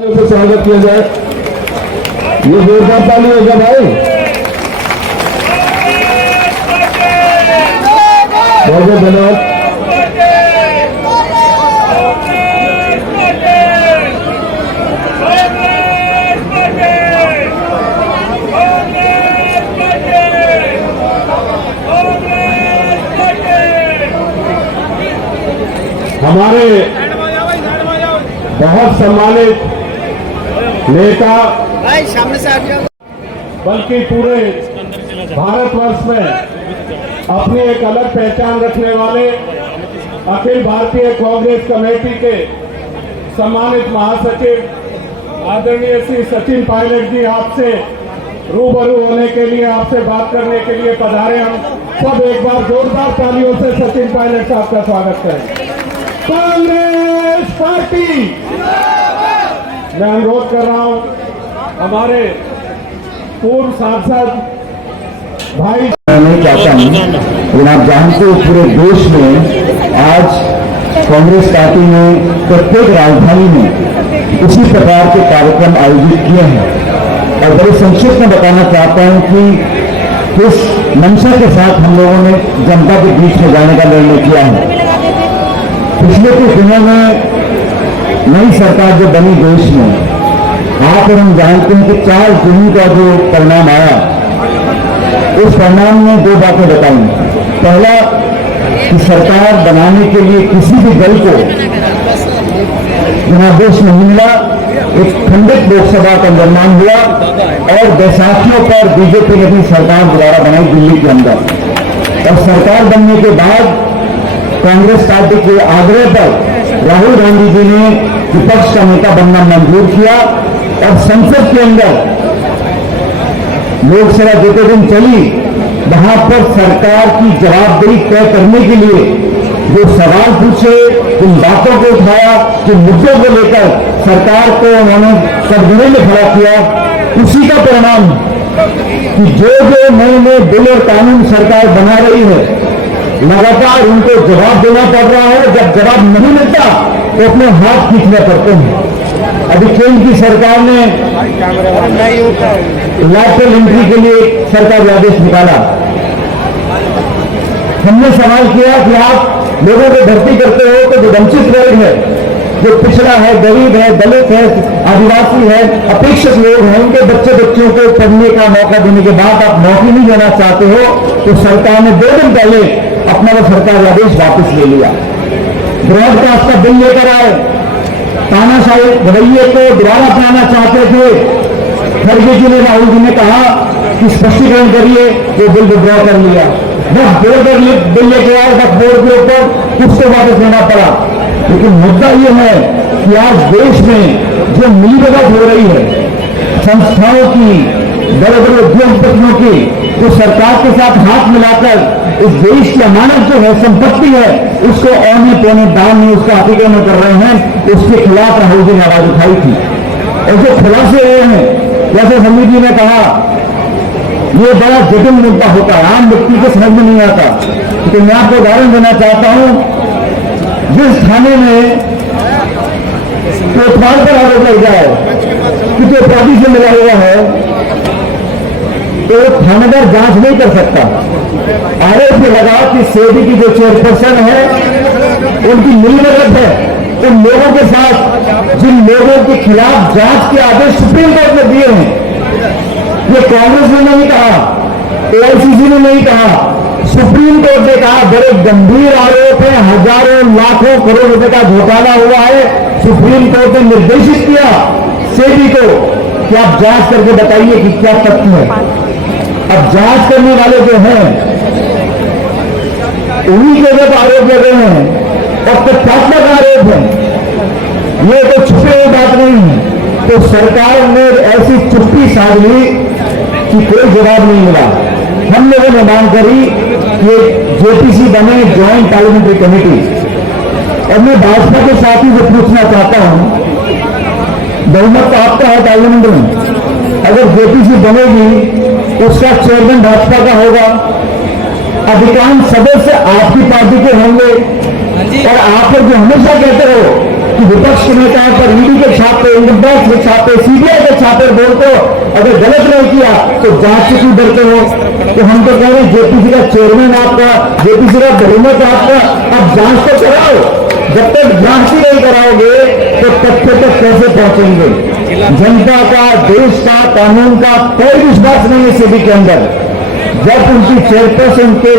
से स्वागत किया जाए। ये जोरदार ताली होगा भाई। बहुत बहुत धन्यवाद। हमारे बहुत सम्मानित नेता बल्कि पूरे भारतवर्ष में अपनी एक अलग पहचान रखने वाले अखिल भारतीय कांग्रेस कमेटी के सम्मानित महासचिव आदरणीय श्री सचिन पायलट जी आपसे रूबरू होने के लिए, आपसे बात करने के लिए पधारे। हम सब एक बार जोरदार तालियों से सचिन पायलट साहब का स्वागत करें। कांग्रेस पार्टी, मैं अनुरोध कर रहा हूं हमारे पूर्व सांसद भाई। मैं नहीं चाहता हूं, लेकिन आप जानते हो पूरे देश में आज कांग्रेस पार्टी ने प्रत्येक राजधानी में इसी प्रकार के कार्यक्रम आयोजित किए हैं। और बड़े संक्षिप्त में बताना चाहता हूं कि किस मंशा के साथ हम लोगों ने जनता के बीच में जाने का निर्णय किया है। पिछले कुछ दिनों में नई सरकार जो बनी देश में, आप और हम जानते हैं कि 4 जून का जो परिणाम आया, उस परिणाम ने 2 बातें बताई। पहला कि सरकार बनाने के लिए किसी भी दल को जनादेश नहीं मिला, एक खंडित लोकसभा का निर्माण हुआ और बैसाखियों पर बीजेपी ने भी सरकार द्वारा बनाई दिल्ली के अंदर। और सरकार बनने के बाद कांग्रेस पार्टी के आग्रह पर राहुल गांधी जी ने विपक्ष का नेता बनना मंजूर किया और संसद के अंदर लोकसभा जो दिन चली, वहां पर सरकार की जवाबदेही तय करने के लिए जो सवाल पूछे, जिन बातों को उठाया, जिन मुद्दों को लेकर सरकार को उन्होंने कटघरे में खड़ा किया, उसी का परिणाम कि जो नए नए बिल और कानून सरकार बना रही है, लगातार उनको जवाब देना पड़ रहा है। जब जवाब नहीं मिलता तो अपने हाथ खींचने पड़ते हैं। अभी केंद्र की सरकार ने लैटरल एंट्री के लिए सरकारी आदेश निकाला। हमने सवाल किया कि आप लोगों को भर्ती करते हो तो जो वंचित वर्ग है, जो पिछड़ा है, गरीब है, दलित है, आदिवासी है, अपेक्षित लोग हैं, उनके बच्चों को पढ़ने का मौका देने के बाद आप नौकरी नहीं देना चाहते हो, तो सरकार ने 2 दिन पहले अपना वो सरकारी आदेश वापस ले लिया। ब्रॉडकास्ट का बिल लेकर आए, तानाशाही रवैये को दोबारा अपनाना चाहते थे। खड़गे जी ने, राहुल जी ने कहा कि स्पष्टीकरण करिए, वो बिल विड्रॉ कर लिया। बस 2 बिल लेके आए, बस बोर्ड के ऊपर कुछ तो वापस लेना पड़ा। लेकिन मुद्दा ये है कि आज देश में जो मिलीभगत हो रही है संस्थाओं की, बड़े बड़े उद्योगपतियों की, जो सरकार के साथ हाथ मिलाकर इस देश की अमानत जो है, संपत्ति है, उसको औने पौने दाम में उसका अतिक्रमण कर रहे हैं, उसके खिलाफ राहुल जी ने आवाज उठाई थी। और जो खुलासे हुए हैं, जैसे समिति ने कहा, ये बड़ा जटिल मुद्दा होता है, आम व्यक्ति को समझ में नहीं आता। तो मैं आपको उदाहरण देना चाहता हूं, जिस थाने में कोतवाल पर आरोप लग जाए कि जो अपराधी से मिला हुआ है, तो थानेदार जांच नहीं कर सकता। आरोप ये लगा कि सेबी की जो चेयरपर्सन है, उनकी मिलीभगत है उन लोगों के साथ जिन लोगों के खिलाफ जांच के आदेश सुप्रीम कोर्ट ने दिए हैं। ये कांग्रेस ने नहीं कहा, एआईसीसी ने नहीं कहा, सुप्रीम कोर्ट ने कहा। बड़े गंभीर आरोप है, हजारों लाखों करोड़ रुपए का घोटाला हुआ है। सुप्रीम कोर्ट ने निर्देशित किया सेबी को कि आप जांच करके बताइए कि क्या तथ्य है। अब जांच करने वाले जो हैं, उन्हीं के जब आरोप लगे हैं और तथ्यात्मक आरोप है, ये तो छुपे हुई बात नहीं है। तो सरकार ने ऐसी चुप्पी साध ली कि कोई जवाब नहीं मिला। हम लोगों ने मांग करी कि जेपीसी बने, ज्वाइंट पार्लियामेंट्री कमेटी। और मैं भाजपा के साथी से पूछना चाहता हूं, बहुमत तो आपका है पार्लियामेंट में, अगर जेपीसी बनेगी उसका चेयरमैन भाजपा का होगा, अधिकांश सदस्य आपकी पार्टी के होंगे, और आप जो हमेशा कहते हो कि विपक्ष के नेताओं पर ईडी के छापे, इनकम टैक्स के छापे, सीबीआई के छापे बोल को अगर गलत नहीं किया तो जांच से क्यों डरते हो? तो हम तो कह रहे हैं जेपीसी का चेयरमैन आपका, जेपीसी का बहुमत आपका, अब जांच तो कराओ। जब तक जांच ही नहीं कराओगे तो तथ्य तक कैसे पहुंचेंगे? जनता का, देश का, कानून का कोई विश्वास नहीं है सेबी के अंदर। जब उनकी चेयरपर्सन के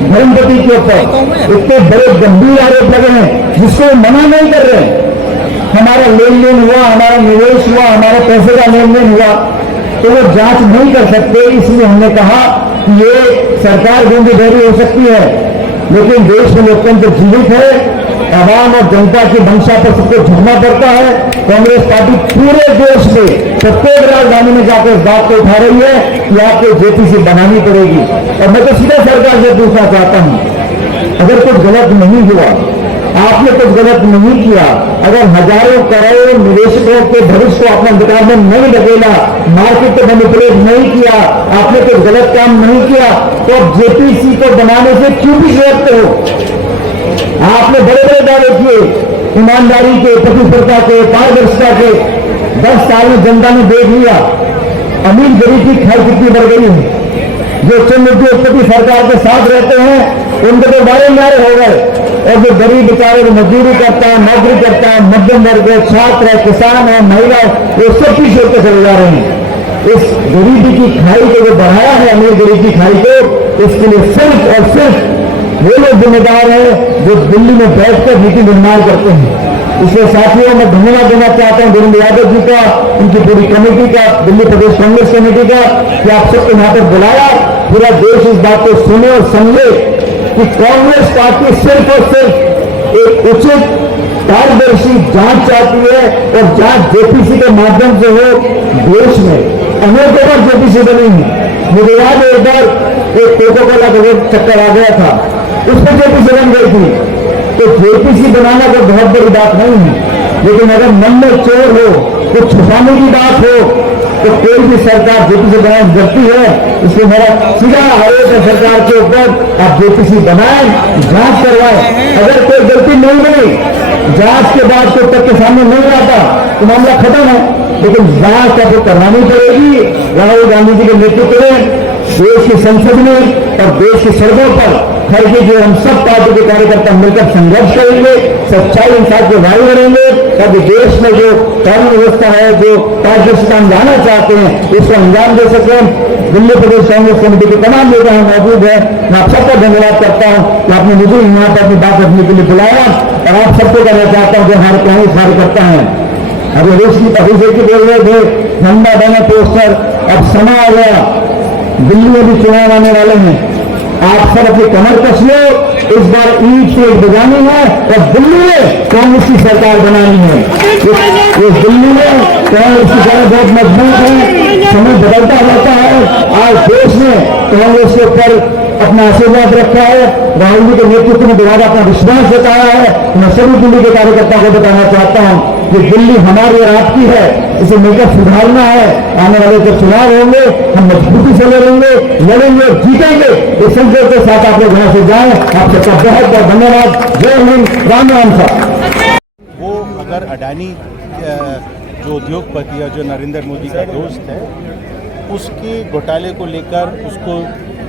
धर्मपति के ऊपर इतने बड़े गंभीर आरोप लगे हैं जिसको मना नहीं कर रहे, हमारा लेन देन हुआ, हमारा निवेश हुआ, हमारे पैसे का लेन देन हुआ, तो वो जांच नहीं कर सकते। इसलिए हमने कहा कि ये सरकार गूंगी हो सकती है, लेकिन देश में लोकतंत्र जीवित है। आवाम और जनता की मंशा पर सबको झुकना पड़ता है। कांग्रेस पार्टी पूरे देश में प्रत्येक राजधानी में जाकर इस बात को उठा रही है कि आपको जेपीसी बनानी पड़ेगी। और मैं तो सीधा सरकार से पूछना चाहता हूं, अगर कुछ गलत नहीं हुआ, आपने कुछ गलत नहीं किया, अगर हजारों करोड़ निवेशकों के भविष्य को अपने अधिकार में नहीं ढकेला, मार्केट को मैनिपुलेट नहीं किया, आपने कुछ गलत काम नहीं किया, तो अब जेपीसी को बनाने से क्यों भी डरते हो? आपने बड़े बड़े दावे किए, ईमानदारी के, प्रतिस्पर्धा के, पारदर्शिता के। 10 साल में जनता ने देख लिया अमीर गरीब की खाई कितनी बढ़ गई है। जो चंद उद्योगपति सरकार के साथ रहते हैं उनके तो बारे नारे हो गए, और जो गरीब बेचारे जो मजदूरी करता है, नौकरी करता है, मध्यम वर्ग है, छात्र है, किसान है, महिला है, ये सब पीछे होते चले जा रहे हैं। इस गरीबी की खाई को जो बढ़ाया है, अमीर गरीब की खाई को, इसके लिए सिर्फ और सिर्फ वो लोग जिम्मेदार हैं जो दिल्ली में बैठकर नीति निर्माण करते हैं। इसलिए साथियों, मैं धन्यवाद देना चाहता हूं वीरेंद्र यादव जी का, उनकी पूरी कमेटी का, दिल्ली प्रदेश कांग्रेस कमेटी का, कि आप सबको यहां पर बुलाया। पूरा देश इस बात को सुने और समझे कि कांग्रेस पार्टी सिर्फ और सिर्फ एक उचित पारदर्शी जांच चाहती है, और जांच जेपीसी के माध्यम से हो। देश में अनेकों बार जेपीसी बनी है। मुझे याद है एक बार एक कोका कोला का चक्कर आ गया था, उस पर जेपीसी बन गई थी। तो जेपीसी बनाना कोई बहुत बड़ी बात नहीं है, लेकिन अगर मन में चोर हो, कुछ छुपाने की बात हो, तो कोई भी सरकार जेपीसी बनाने करती है। इसलिए मेरा सीधा आरोप है सरकार के ऊपर, आप जेपीसी बनाएं, जांच करवाएं। अगर कोई गलती नहीं बनी, जांच के बाद कोई तक के सामने नहीं आता तो मामला खत्म है, लेकिन जांच आपको करवानी पड़ेगी। राहुल गांधी जी के नेतृत्व में देश की संसद में और देश की सड़कों पर खड़े जो हम सब पार्टी के कार्यकर्ता मिलकर संघर्ष करेंगे, सच्चाई इंसाफ के भाई बनेंगे, ताकि देश में जो कानून व्यवस्था है, जो पारदर्शिता हम लाना चाहते हैं, इसको अंजाम दे सकें। दिल्ली प्रदेश कांग्रेस कमेटी के तमाम नेता मौजूद है। मैं आप सबका धन्यवाद करता हूं कि आपने मुझे यहां पर अपनी बात रखने के लिए बुलाया, और आप सबको कहना चाहता हूं कि हमारे कांग्रेस कार्यकर्ता है, अभी देश की अभिषेक की बोल रहे थे, झंडा बना पोस्टर, अब समय आ गया, दिल्ली में भी चुनाव आने वाले हैं। आप सब अपनी कमर कस लो, इस बार ईट से बजानी है और दिल्ली में कांग्रेस की सरकार बनानी है। ये दिल्ली में कांग्रेस की सरकार बहुत मजबूत है, समय बदलता रहता है। आज देश ने कांग्रेस के ऊपर अपना आशीर्वाद रखा है, राहुल जी के नेतृत्व में दोबारा अपना विश्वास जताया है। मैं सभी दिल्ली के कार्यकर्ताओं को बताना चाहता हूं कि दिल्ली हमारी और आपकी है, इसे मिलकर सुधारना है। आने वाले जो चुनाव होंगे हम मजबूती से लड़ेंगे और जीतेंगे। इस संकल्प के साथ आप लोग यहां से जाएं। आप सबका बहुत बहुत धन्यवाद। जय हिंद, राम राम साहब। वो अगर अडानी जो उद्योगपति है, जो नरेंद्र मोदी का दोस्त है, उसके घोटाले को लेकर उसको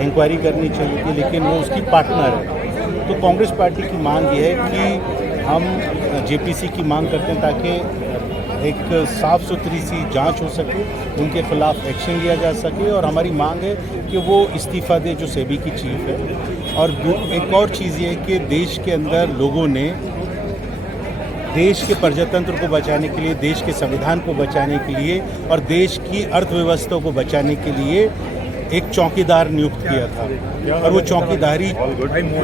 इंक्वायरी करनी चाहिए थी, लेकिन वो उसकी पार्टनर है। तो कांग्रेस पार्टी की मांग ये है कि हम जेपीसी की मांग करते हैं ताकि एक साफ सुथरी सी जांच हो सके, उनके खिलाफ एक्शन लिया जा सके। और हमारी मांग है कि वो इस्तीफ़ा दे जो सेबी की चीफ है। और एक और चीज़ ये है कि देश के अंदर लोगों ने देश के प्रजातंत्र को बचाने के लिए, देश के संविधान को बचाने के लिए और देश की अर्थव्यवस्था को बचाने के लिए एक चौकीदार नियुक्त किया था, और वो चौकीदारी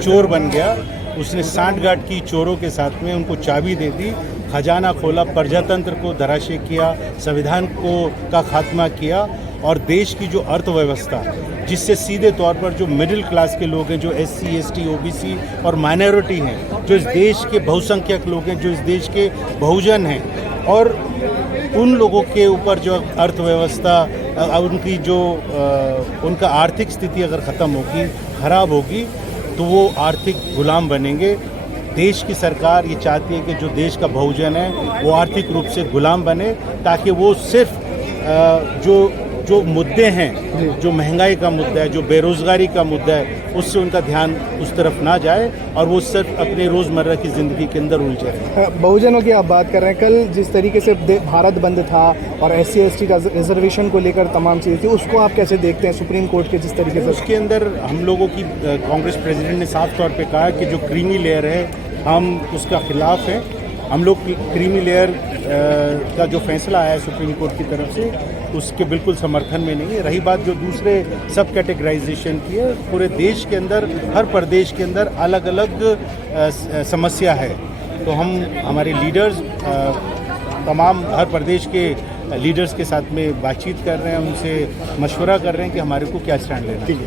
चोर बन गया। उसने सांठगांठ की चोरों के साथ में, उनको चाबी दे दी, खजाना खोला, प्रजातंत्र को धराशायी किया, संविधान को का खात्मा किया। और देश की जो अर्थव्यवस्था, जिससे सीधे तौर पर जो मिडिल क्लास के लोग हैं, जो SC, ST, OBC और माइनॉरिटी हैं, जो इस देश के बहुसंख्यक लोग हैं, जो इस देश के बहुजन हैं, और उन लोगों के ऊपर जो अर्थव्यवस्था, उनकी जो उनका आर्थिक स्थिति अगर ख़त्म होगी, ख़राब होगी, तो वो आर्थिक गुलाम बनेंगे। देश की सरकार ये चाहती है कि जो देश का बहुजन है वो आर्थिक रूप से गुलाम बने, ताकि वो सिर्फ जो मुद्दे हैं, जो महंगाई का मुद्दा है, जो बेरोज़गारी का मुद्दा है, उससे उनका ध्यान उस तरफ ना जाए और वो सिर्फ अपने रोज़मर्रा की ज़िंदगी के अंदर उलझे रहें। बहुजनों की आप बात कर रहे हैं, कल जिस तरीके से भारत बंद था और SC ST का रिजर्वेशन को लेकर तमाम चीज़ें थी, उसको आप कैसे देखते हैं सुप्रीम कोर्ट के जिस तरीके से? उसके अंदर हम लोगों की कांग्रेस प्रेसिडेंट ने साफ तौर पे कहा कि जो क्रीमी लेयर है हम उसका खिलाफ है। हम लोग क्रीमी लेयर का जो फैसला आया है सुप्रीम कोर्ट की तरफ से उसके बिल्कुल समर्थन में नहीं है। रही बात जो दूसरे सब कैटेगराइजेशन की है, पूरे देश के अंदर हर प्रदेश के अंदर अलग अलग समस्या है, तो हम हमारे लीडर्स तमाम हर प्रदेश के लीडर्स के साथ में बातचीत कर रहे हैं, उनसे मशवरा कर रहे हैं कि हमारे को क्या स्टैंड लेना है।